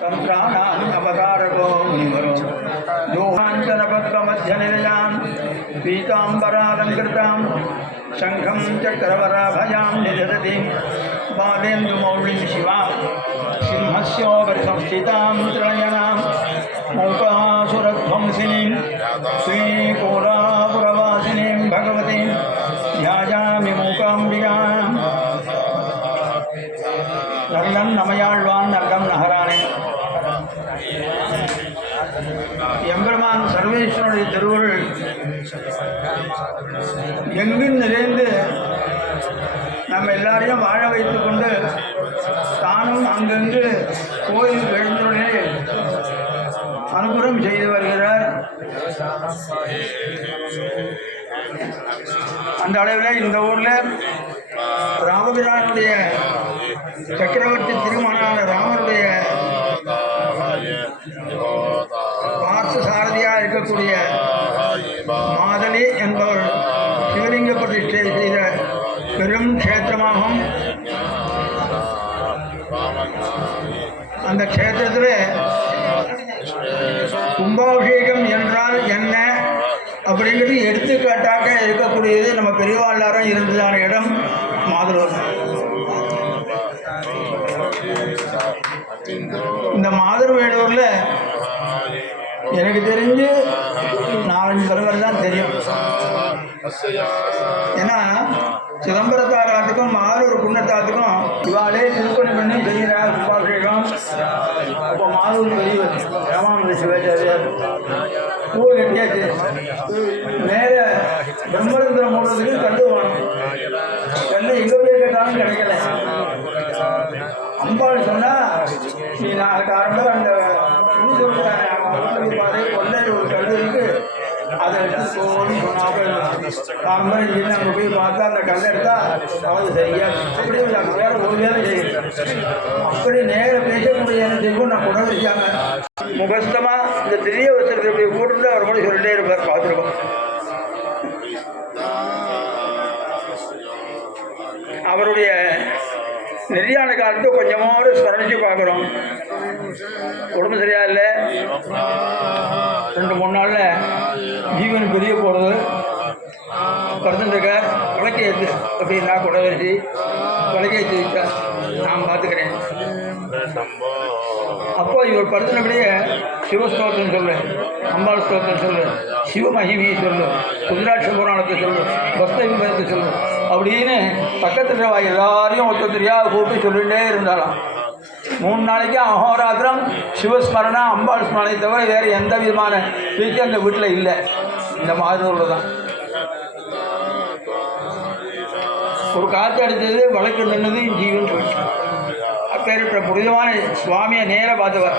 तंत्राणाम् अवतारको मुनिवरो दोहाञ्चनपद्ममध्यनिलयां पीताम्बरालङ्कृतां शङ्खं चक्रवराभयां निदधतीं बालेन्दुमौलिं शिवां सिंहस्योपरिसंस्थितां त्रयणां मौकासुरध्वंसिनीं श्रीकोलापुरवासिनीं भगवतीं ध्यायामि मूकाम्बिकाम् நர்ணன் நமையாழ்வான் நர்கம் நகரானே. எம்பெருமான் சர்வேஸ்வரனுடைய திருவுருள் எங்கும் நிறைந்து நம்ம எல்லாரையும் வாழ வைத்து கொண்டு தானும் அங்கங்கு கோயில் எழுந்துடனே அனுகிரகம் செய்து வருகிறார். அந்த அளவில் இந்த ஊரில் ராமபிரானுடைய சக்கரவர்த்தி திருமணான ராமனுடைய பார்த்த சாரதியாக இருக்கக்கூடிய மாதலி என்பவர் சிவலிங்க பிரதிஷ்டை செய்த பெரும் க்ஷேத்திரமாகும். அந்த க்ஷேத்திரத்தில் கும்பாபிஷேகம் என்றால் என்ன அப்படிங்கிறது எடுத்துக்காட்டாக இருக்கக்கூடியது நம்ம பெரியவாழ்லாரும் இருந்ததான இடம் மாதலூர். இந்த மாதர்வேலூரில் எனக்கு தெரிஞ்சு 4-5 தலைவர் தான் தெரியும். ஏன்னா சிதம்பரத்தாராத்துக்கும் மாதூர் குன்னத்தாத்துக்கும் இவாளே திருப்பணி பண்ணி செய்கிறார் கும்பாபிஷேகம். அப்போ மாதூர் பெரியவர் ராமானந்த சிவாச்சாரியார் பூ கட்டியாச்சு. நேர பிரம்மரந்திர மூலத்துக்கு கண்டு போகணும். கண்டு எங்கே போய் கேட்டாலும் கிடைக்கல. அம்பாள் சொன்னா நீ நாளைக்கு ஆரம்பம் அந்த கொள்ளையில் ஒரு கல் இருக்கு, அதை எடுத்து போகணும்னு சொன்னாங்க. காரணம் இல்லை, அங்கே போய் பார்த்தா அந்த கல் எடுத்தா அவது சரியா அப்படியே வேற ஒரு வேலை செய்யணும். அப்படி நேர பேசக்கூடிய எனக்கு நான் கொண்டு வச்சாங்க. முகஸ்தமா இந்த திரிய வசதி கூட்டு அவர் கூட சொல்லிட்டே இருப்பார். பார்த்துருக்கோம். அவருடைய நெறியான காலத்தை கொஞ்சமாவது ஸ்மரணிச்சு பார்க்குறோம். உடம்பு சரியா இல்லை, 2-3 நாளில் ஜீவன் பெரிய போகிறது படுத்துருக்கார். விளக்கேற்று அப்படின்னா குடவரிசி விளக்கேற்றி வச்சா நான் பார்த்துக்கிறேன். அப்போ இவர் படுத்தினபடியே சிவஸ்தோத்திரம் சொல்லு, அம்பாள் ஸ்தோத்திரம் சொல்லு, சிவமகிமியை சொல்லு, ருத்ராட்ச புராணத்தை சொல்லு, பக்த விபத்தை சொல்லு அப்படின்னு பக்கத்தில் எல்லாரையும் ஒத்தரியாக கூப்பிட்டு சொல்லிகிட்டே இருந்தாலாம். 3 நாளைக்கு அகோராத்திரம் சிவஸ்மரணா அம்பாள் ஸ்மரணை தவிர வேறு எந்த விதமான பேச்சு அந்த வீட்டில் இல்லை. இந்த மாதூரில் தான் ஒரு காற்று அடித்தது, வழக்கு நின்னது, ஜீவன் போயிடுச்சு. அப்பேற்பட்ட புனிதமான சுவாமியை நேராக பார்த்தவர்.